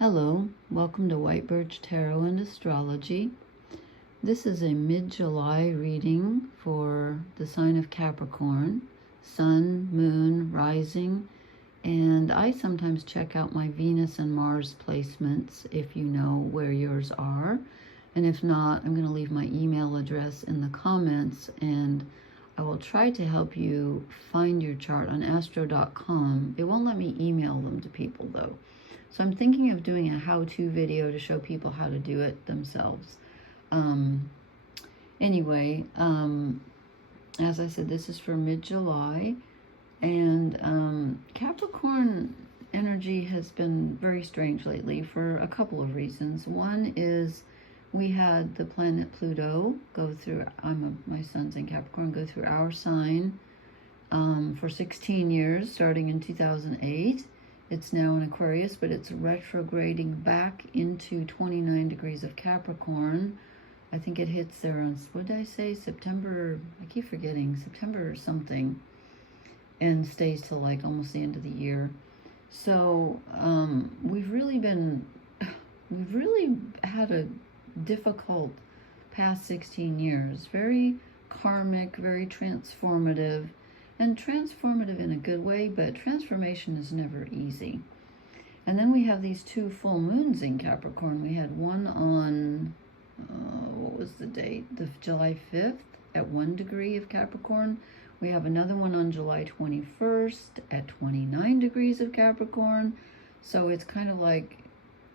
Hello, welcome to White Birch Tarot and Astrology. This is a mid-July reading for the sign of Capricorn, Sun, Moon, Rising, and I sometimes check out my Venus and Mars placements if you know where yours are. And if not, I'm going to leave my email address in the comments, and I will try to help you find your chart on astro.com. It won't let me email them to people though. So I'm thinking of doing a how-to video to show people how to do it themselves. Anyway, as I said, this is for mid-July, and Capricorn energy has been very strange lately for a couple of reasons. One is we had the planet Pluto go through, my son's in Capricorn, go through our sign for 16 years, starting in 2008. It's now in Aquarius, but it's retrograding back into 29 degrees of Capricorn. I think it hits there on, what did I say, September, I keep forgetting, September or something, and stays till like almost the end of the year. So we've really had a difficult past 16 years, very karmic, very transformative, and transformative in a good way, but transformation is never easy. And then we have these two full moons in Capricorn. We had one on, what was the date? The July 5th at 1 degree of Capricorn. We have another one on July 21st at 29 degrees of Capricorn. So it's kind of like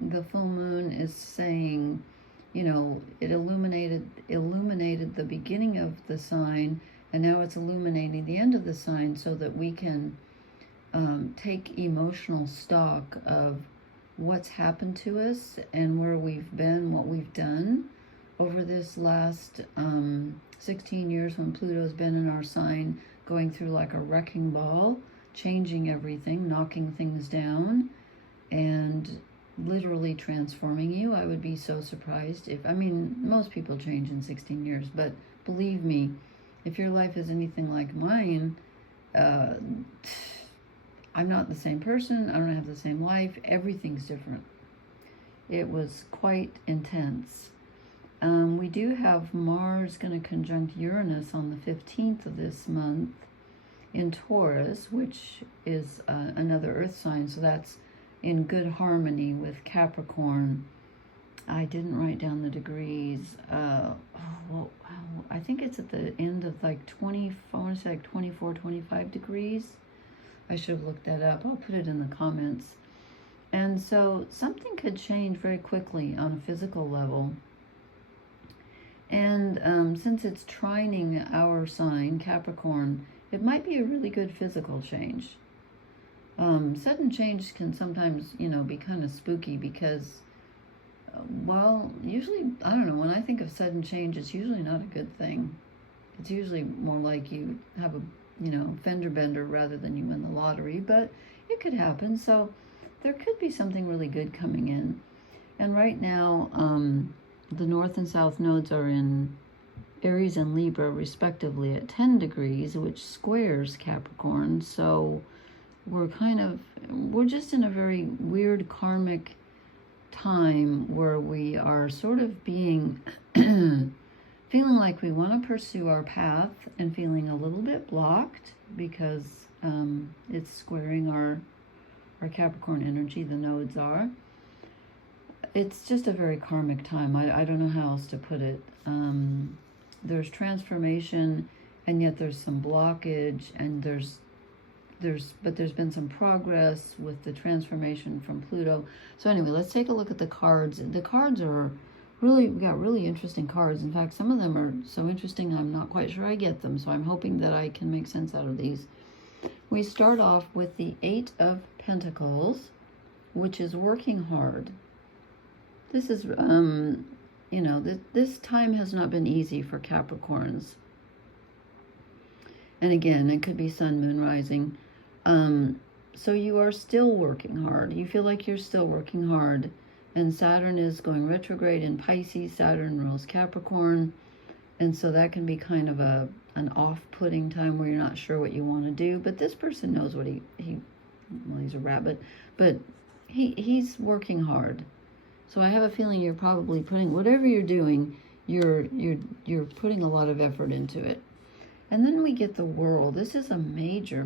the full moon is saying, you know, it illuminated the beginning of the sign, and now it's illuminating the end of the sign so that we can take emotional stock of what's happened to us and where we've been, what we've done over this last 16 years when Pluto's been in our sign, going through like a wrecking ball, changing everything, knocking things down, and literally transforming you. I would be so surprised if, I mean, most people change in 16 years, but believe me, if your life is anything like mine, I'm not the same person. I don't have the same life. Everything's different. It was quite intense. We do have Mars going to conjunct Uranus on the 15th of this month in Taurus, which is another earth sign. So that's in good harmony with Capricorn. I didn't write down the degrees. I think it's at the end of like 20, I want to say like 24, 25 degrees. I should have looked that up. I'll put it in the comments. And so something could change very quickly on a physical level. And since it's trining our sign, Capricorn, it might be a really good physical change. Sudden change can sometimes, you know, be kind of spooky because, well, usually, I don't know, when I think of sudden change, it's usually not a good thing. It's usually more like you have a, you know, fender bender rather than you win the lottery, but it could happen. So there could be something really good coming in. And right now, the North and South nodes are in Aries and Libra, respectively, at 10 degrees, which squares Capricorn. So we're just in a very weird karmic time where we are sort of being feeling like we want to pursue our path and feeling a little bit blocked because it's squaring our Capricorn energy, the nodes are. It's just a very karmic time. I don't know how else to put it. There's transformation, and yet there's some blockage, and there's been some progress with the transformation from Pluto. So anyway, let's take a look at the cards. The cards are we got really interesting cards. In fact, some of them are so interesting I'm not quite sure I get them, so I'm hoping that I can make sense out of these. We start off with the 8 of Pentacles, which is working hard. This is, you know, this time has not been easy for Capricorns. And again, it could be Sun, Moon, Rising. So you are still working hard. You feel like you're still working hard. And Saturn is going retrograde in Pisces. Saturn rules Capricorn. And so that can be kind of an off-putting time where you're not sure what you want to do. But this person knows what well, he's a rabbit. But he's working hard. So I have a feeling you're probably putting, whatever you're doing, you're putting a lot of effort into it. And then we get the World. This is a major,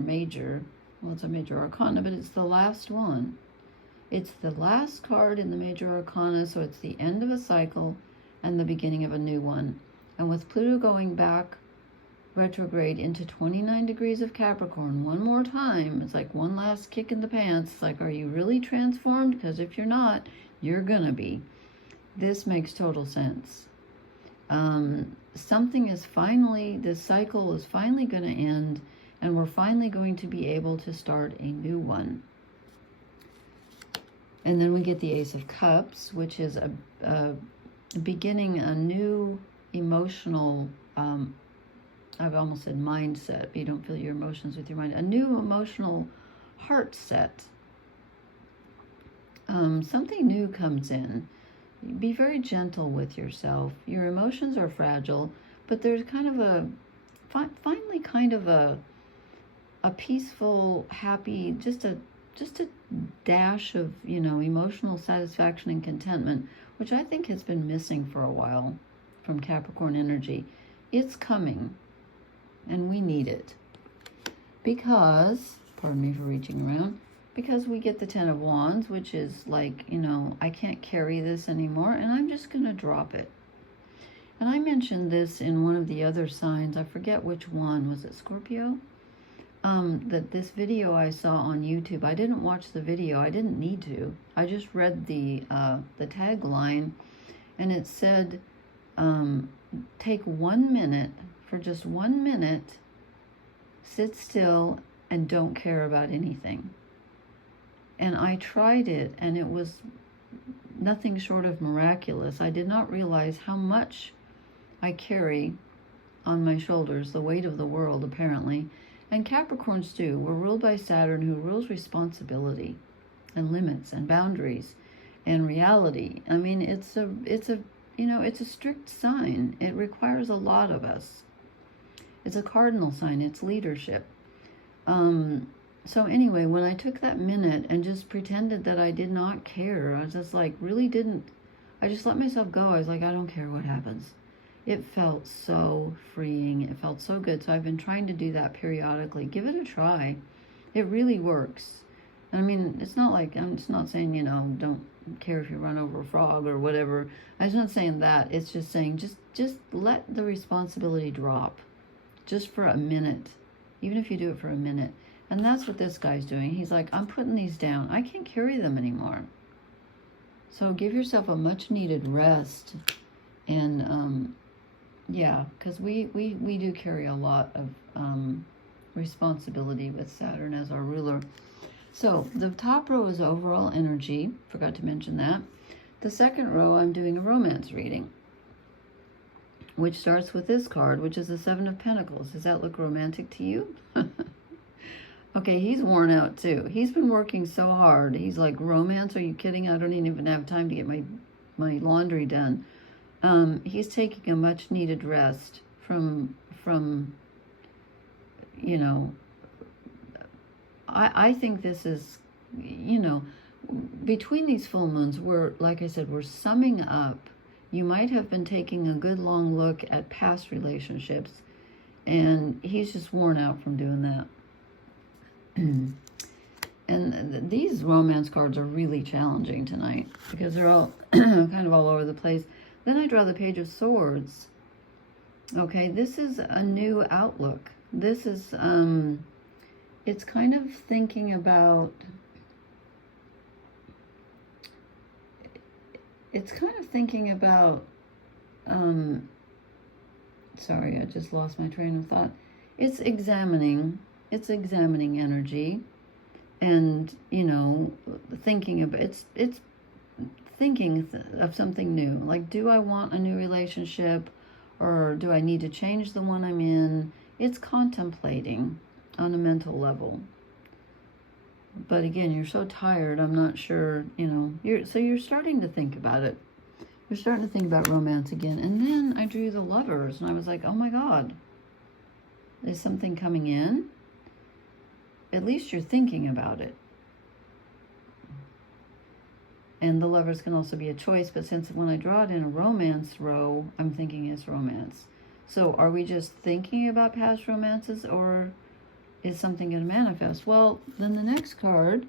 well, it's a major arcana, but it's the last one. It's the last card in the major arcana, so it's the end of a cycle and the beginning of a new one. And with Pluto going back retrograde into 29 degrees of Capricorn one more time, it's like one last kick in the pants. It's like, are you really transformed? Because if you're not, you're gonna be. This makes total sense. Something is finally, this cycle is finally going to end, and we're finally going to be able to start a new one. And then we get the Ace of Cups, which is a beginning a new emotional, I've almost said mindset, but you don't feel your emotions with your mind. A new emotional heart set. Something new comes in. Be very gentle with yourself. Your emotions are fragile, but there's kind of a, finally kind of a peaceful, happy, just a dash of, you know, emotional satisfaction and contentment, which I think has been missing for a while from Capricorn energy. It's coming, and we need it. Because, pardon me for reaching around, because we get the Ten of Wands, which is like, you know, I can't carry this anymore, and I'm just going to drop it. And I mentioned this in one of the other signs. I forget which one. Was it Scorpio? That this video I saw on YouTube, I didn't watch the video. I didn't need to. I just read the tagline, and it said, take 1 minute, for just 1 minute, sit still and don't care about anything. And I tried it, and it was nothing short of miraculous. I did not realize how much I carry on my shoulders, the weight of the world, apparently. And Capricorns do. We're ruled by Saturn, who rules responsibility and limits and boundaries and reality. I mean, it's a you know, it's a strict sign. It requires a lot of us. It's a cardinal sign. It's leadership. So anyway, when I took that minute and just pretended that I did not care, I was just like, really didn't, I just let myself go. I was like, I don't care what happens. It felt so freeing. It felt so good. So I've been trying to do that periodically. Give it a try. It really works. And I mean, it's not like, I'm just not saying, you know, don't care if you run over a frog or whatever. I'm not saying that. It's just saying, just let the responsibility drop just for a minute, even if you do it for a minute. And that's what this guy's doing. He's like, I'm putting these down. I can't carry them anymore. So give yourself a much needed rest. And yeah, because we do carry a lot of responsibility with Saturn as our ruler. So the top row is overall energy. Forgot to mention that. The second row, I'm doing a romance reading, which starts with this card, which is the Seven of Pentacles. Does that look romantic to you? Okay, he's worn out too. He's been working so hard. He's like, romance? Are you kidding? I don't even have time to get my laundry done. He's taking a much needed rest from you know, I think this is, you know, between these full moons, we're, like I said, we're summing up. You might have been taking a good long look at past relationships, and he's just worn out from doing that. And these romance cards are really challenging tonight because they're all kind of all over the place. Then I draw the Page of Swords. Okay, this is a new outlook. This is, it's kind of thinking about, sorry, I just lost my train of thought. It's examining energy, and, you know, thinking of, it's thinking of something new. Like, do I want a new relationship, or do I need to change the one I'm in? It's contemplating on a mental level. But again, you're so tired, I'm not sure, you know, you're starting to think about it. You're starting to think about romance again. And then I drew the Lovers, and I was like, oh my God, is something coming in? At least you're thinking about it. And the Lovers can also be a choice, but since when I draw it in a romance row, I'm thinking it's romance. So are we just thinking about past romances, or is something going to manifest? Well, then the next card,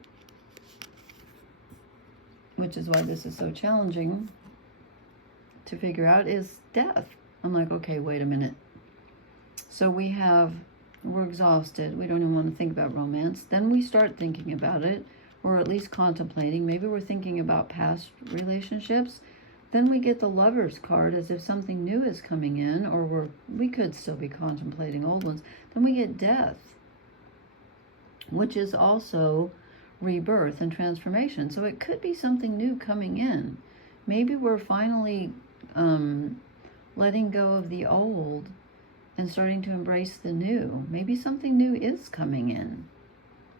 which is why this is so challenging to figure out, is death. I'm like, okay, wait a minute. So we're exhausted. We don't even want to think about romance. Then we start thinking about it, or at least contemplating. Maybe we're thinking about past relationships. Then we get the Lovers card, as if something new is coming in, or we could still be contemplating old ones. Then we get death, which is also rebirth and transformation. So it could be something new coming in. Maybe we're finally letting go of the old and starting to embrace the new. Maybe something new is coming in.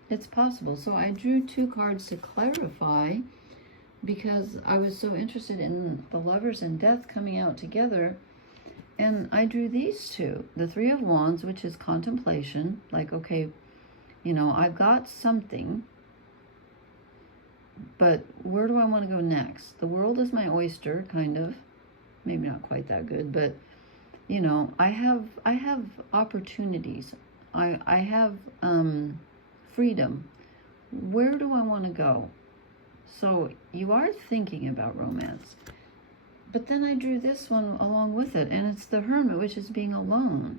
It's possible. So I drew 2 cards to clarify, because I was so interested in the Lovers and death coming out together. And I drew these 2. The 3 of Wands, which is contemplation. Like, okay, you know, I've got something, but where do I want to go next? The world is my oyster, kind of. Maybe not quite that good, but you know, I have opportunities. I have freedom. Where do I want to go? So you are thinking about romance. But then I drew this one along with it, and it's the Hermit, which is being alone.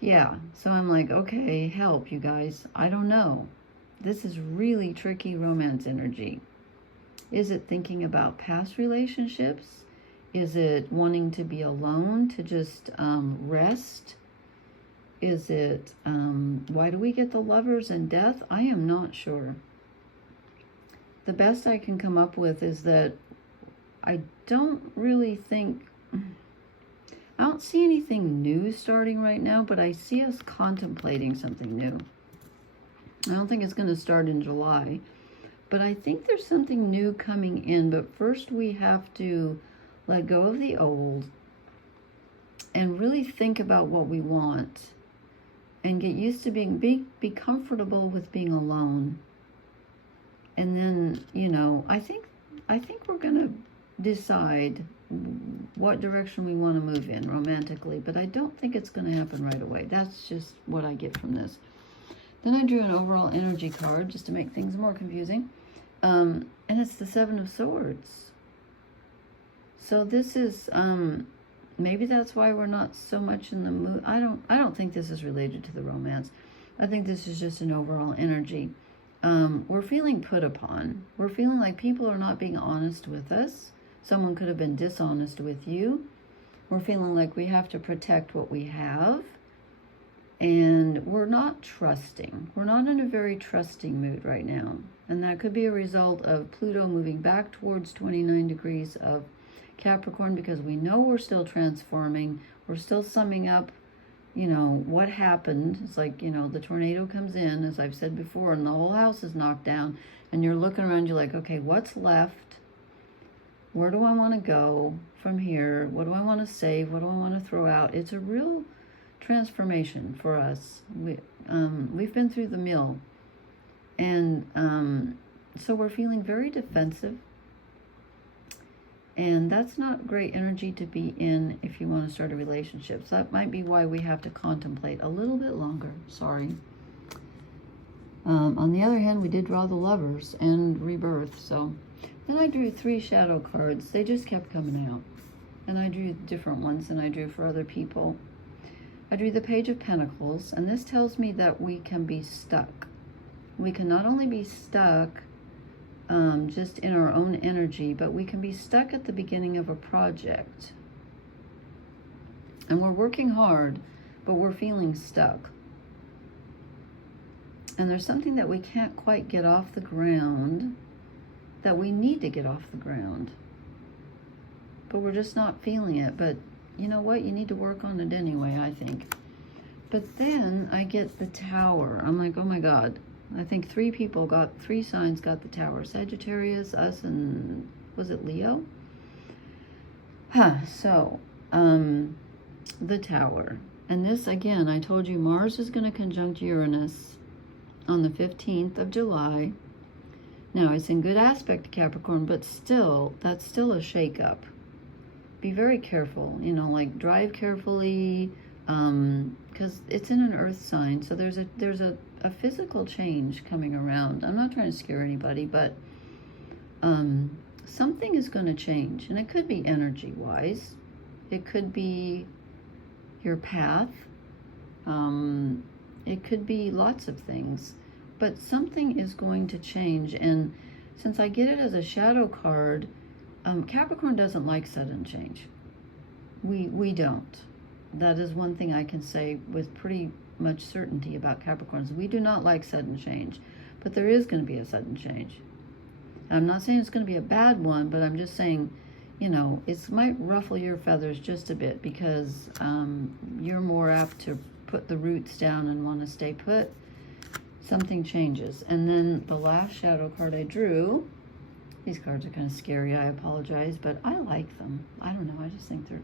Yeah, so I'm like, okay, help, you guys. I don't know. This is really tricky romance energy. Is it thinking about past relationships? Is it wanting to be alone, to just rest? Is it, why do we get the Lovers and death? I am not sure. The best I can come up with is that I don't really think, I don't see anything new starting right now, but I see us contemplating something new. I don't think it's going to start in July, but I think there's something new coming in. But first we have to let go of the old and really think about what we want, and get used to be comfortable with being alone. And then, you know, I think we're going to decide what direction we want to move in romantically, but I don't think it's going to happen right away. That's just what I get from this. Then I drew an overall energy card just to make things more confusing. And it's the 7 of Swords. So this is, maybe that's why we're not so much in the mood. I don't think this is related to the romance. I think this is just an overall energy. We're feeling put upon. We're feeling like people are not being honest with us. Someone could have been dishonest with you. We're feeling like we have to protect what we have. And we're not trusting. We're not in a very trusting mood right now. And that could be a result of Pluto moving back towards 29 degrees of Capricorn, because we know we're still transforming. We're still summing up, you know, what happened. It's like, you know, the tornado comes in, as I've said before, and the whole house is knocked down. And you're looking around, you're like, okay, what's left? Where do I want to go from here? What do I want to save? What do I want to throw out? It's a real transformation for us. We've been through the mill, and so we're feeling very defensive, and that's not great energy to be in if you want to start a relationship. So that might be why we have to contemplate a little bit longer. Sorry. On the other hand, we did draw the Lovers and rebirth. So then I drew 3 shadow cards. They just kept coming out, and I drew different ones than I drew for other people. I drew the Page of Pentacles, and this tells me that we can be stuck. We can not only be stuck just in our own energy, but we can be stuck at the beginning of a project. And we're working hard, but we're feeling stuck. And there's something that we can't quite get off the ground, that we need to get off the ground. But we're just not feeling it. But you know what? You need to work on it anyway, I think. But then I get the Tower. I'm like, oh my God. I think 3 signs got the Tower. Sagittarius, us, and was it Leo? So, the Tower. And this, again, I told you Mars is going to conjunct Uranus on the 15th of July. Now, it's in good aspect to Capricorn, but still, that's still a shakeup. Be very careful, you know, like drive carefully, because it's in an earth sign, so there's a physical change coming around. I'm not trying to scare anybody, but something is going to change, and it could be energy-wise. It could be your path. It could be lots of things, but something is going to change. And since I get it as a shadow card, Capricorn doesn't like sudden change. We don't. That is one thing I can say with pretty much certainty about Capricorns. We do not like sudden change, but there is going to be a sudden change. I'm not saying it's going to be a bad one, but I'm just saying, you know, it might ruffle your feathers just a bit, because you're more apt to put the roots down and want to stay put. Something changes. And then the last shadow card I drew, these cards are kind of scary, I apologize, but I like them. I don't know, I just think they're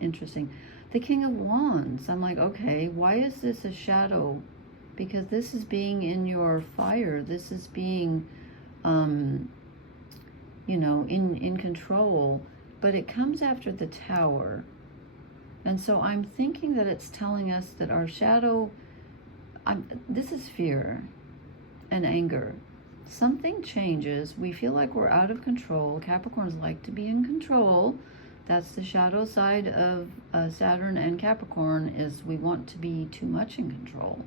interesting. The King of Wands. I'm like, okay, why is this a shadow? Because this is being in your fire. This is being, you know, in control. But it comes after the Tower. And so I'm thinking that it's telling us that our shadow, this is fear and anger. Something changes. We feel like we're out of control. Capricorns like to be in control. That's the shadow side of Saturn and Capricorn, is we want to be too much in control.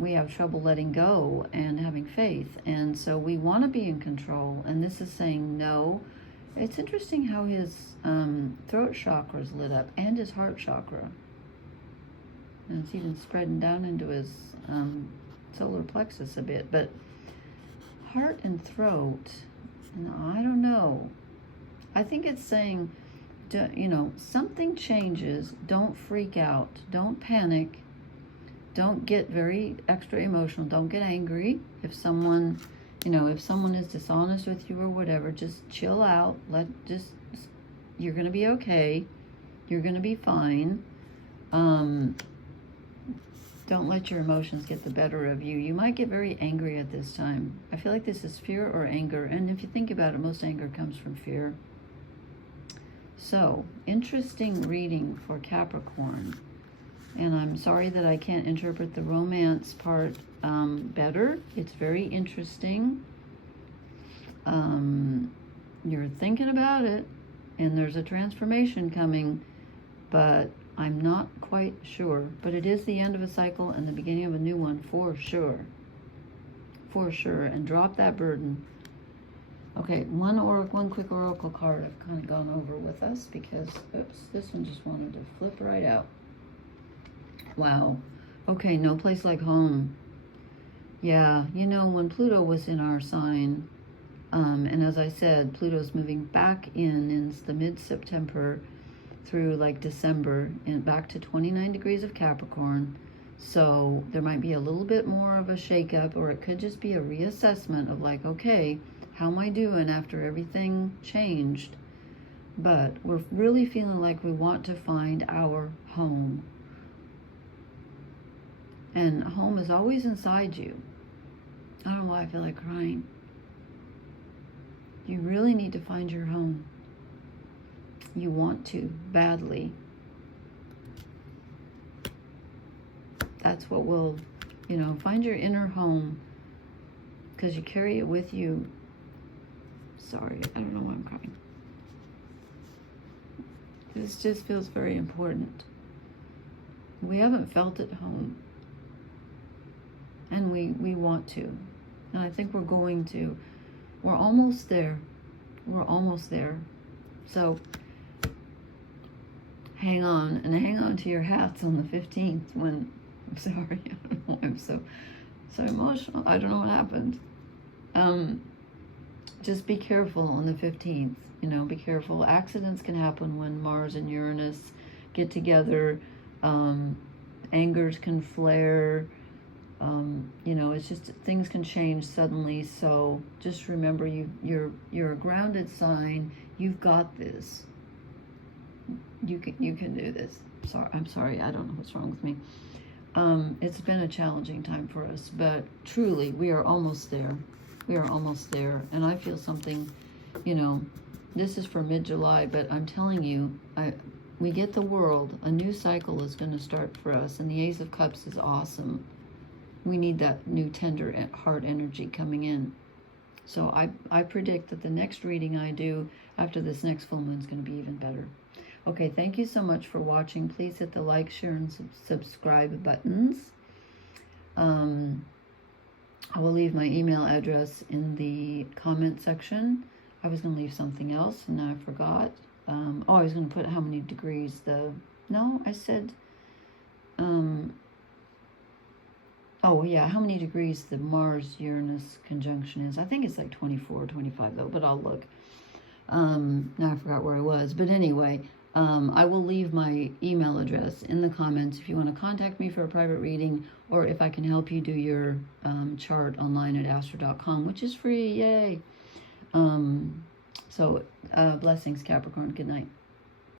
We have trouble letting go and having faith. And so we want to be in control. And this is saying no. It's interesting how his throat chakra is lit up, and his heart chakra. And it's even spreading down into his solar plexus a bit. But heart and throat, I don't know. I think it's saying, you know, something changes. Don't freak out. Don't panic. Don't get very extra emotional. Don't get angry. If someone, you know, if someone is dishonest with you or whatever, just chill out. You're going to be okay. You're going to be fine. Don't let your emotions get the better of you. You might get very angry at this time. I feel like this is fear or anger. And if you think about it, most anger comes from fear. So, interesting reading for Capricorn. And I'm sorry that I can't interpret the romance part better. It's very interesting. You're thinking about it, and there's a transformation coming, but I'm not quite sure. But it is the end of a cycle and the beginning of a new one, for sure. For sure. And drop that burden. Okay, one quick oracle card I've kind of gone over with us, because, oops, this one just wanted to flip right out. Wow. Okay, no place like home. Yeah, you know, when Pluto was in our sign, and as I said, Pluto's moving back in the mid-September through like December, and back to 29 degrees of Capricorn. So there might be a little bit more of a shakeup, or it could just be a reassessment of like, okay, how am I doing after everything changed? But we're really feeling like we want to find our home. And home is always inside you. I don't know why I feel like crying. You really need to find your home. You want to, badly. That's what will, you know, find your inner home, because you carry it with you. Sorry, I don't know why I'm crying. This just feels very important. We haven't felt at home. And we want to. And I think we're going to. We're almost there. We're almost there. So, hang on. And hang on to your hats on the 15th when, I'm sorry, I don't know, I'm so emotional. I don't know what happened. Just be careful on the 15th. You know, be careful. Accidents can happen when Mars and Uranus get together. Angers can flare. You know, it's just, things can change suddenly. So just remember, you're a grounded sign. You've got this. You can do this. I'm sorry. I don't know what's wrong with me. It's been a challenging time for us, but truly, we are almost there. We are almost there. And I feel something, you know, this is for mid-July, but I'm telling you, we get the world. A new cycle is going to start for us. And the Ace of Cups is awesome. We need that new tender heart energy coming in. So I predict that the next reading I do after this next full moon is going to be even better. Okay, thank you so much for watching. Please hit the like, share, and subscribe buttons. I will leave my email address in the comment section. I was going to leave something else, and now I forgot. Oh, I was going to put how many degrees no, I said, oh, yeah, how many degrees the Mars-Uranus conjunction is. I think it's like 24 or 25, though, but I'll look. Now I forgot where I was. But anyway, I will leave my email address in the comments if you want to contact me for a private reading, or if I can help you do your chart online at astro.com, which is free. Yay! So, blessings, Capricorn. Good night.